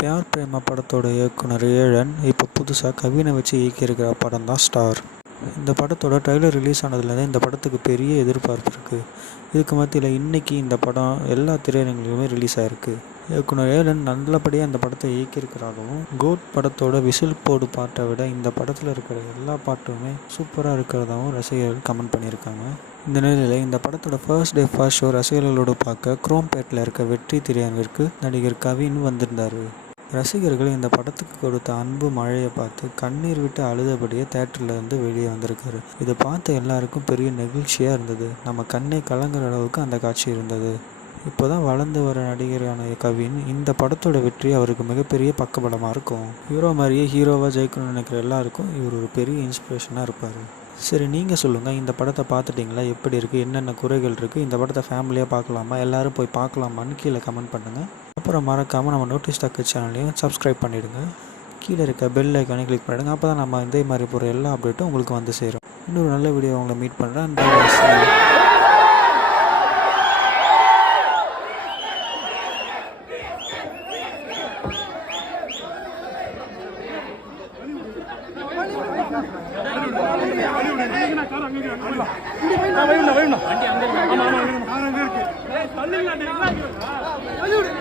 பியார் பிரேமா படத்தோட இயக்குனர் ஏழன் இப்போ புதுசாக கவினை வச்சு இயக்கியிருக்கிற படம் தான் ஸ்டார். இந்த படத்தோட ட்ரைலர் ரிலீஸ் ஆனதுலேருந்து இந்த படத்துக்கு பெரிய எதிர்பார்ப்பு இருக்குது. இதுக்கு மத்தியில் இன்றைக்கி இந்த படம் எல்லா திரையரங்குலையுமே ரிலீஸ் ஆகிருக்கு. இயக்குனர் ஏழன் நல்லபடியாக இந்த படத்தை இயக்கியிருக்கிறாகவும், கோட் படத்தோட விசில் போடு பாட்டை விட இந்த படத்தில் இருக்கிற எல்லா பாட்டுமே சூப்பராக இருக்கிறதாகவும் ரசிகர்கள் கமெண்ட் பண்ணியிருக்காங்க. இந்த நிலையில் இந்த படத்தோட ஃபர்ஸ்ட் டே ஃபர்ஸ்ட் ஷோ ரசிகர்களோடு பார்க்க குரோம்பேட்டில் இருக்க வெற்றி திரையரங்கிற்கு நடிகர் கவின் வந்திருந்தார். ரசிகர்கள் இந்த படத்துக்கு கொடுத்த அன்பு மழையை பார்த்து கண்ணீர் விட்டு அழுதபடியே தேட்டரில் இருந்து வெளியே வந்திருக்காரு. இதை பார்த்து எல்லாருக்கும் பெரிய நெகிழ்ச்சியாக இருந்தது. நம்ம கண்ணை கலங்குற அளவுக்கு அந்த காட்சி இருந்தது. இப்போ தான் வளர்ந்து வர நடிகரான கவின் இந்த படத்தோட வெற்றி அவருக்கு மிகப்பெரிய பக்கபலமாக இருக்கும். ஹீரோ மாதிரியே ஹீரோவாக ஜெயிக்கணும்னு நினைக்கிற எல்லாருக்கும் இவர் ஒரு பெரிய இன்ஸ்பிரேஷனாக இருப்பார். சரி, நீங்கள் சொல்லுங்கள், இந்த படத்தை பார்த்துட்டிங்களா? எப்படி இருக்குது? என்னென்ன குறைகள் இருக்குது? இந்த படத்தை ஃபேமிலியாக பார்க்கலாமா? எல்லோரும் போய் பார்க்கலாமான்னு கீழே கமெண்ட் பண்ணுங்கள். அப்புறம் மறக்காமல் நம்ம நோட்டீஸ் டாக்கு சேனலையும் சப்ஸ்கிரைப் பண்ணிவிடுங்க. கீழே இருக்க பெல் ஐக்கானே கிளிக் பண்ணிவிடுங்க. அப்போ தான் நம்ம இதே மாதிரி போகிற எல்லா அப்டேட்டும் உங்களுக்கு வந்து சேரும். இன்னொரு நல்ல வீடியோ உங்களை மீட் பண்ணுறேன். வண்டி அங்க இருக்கு.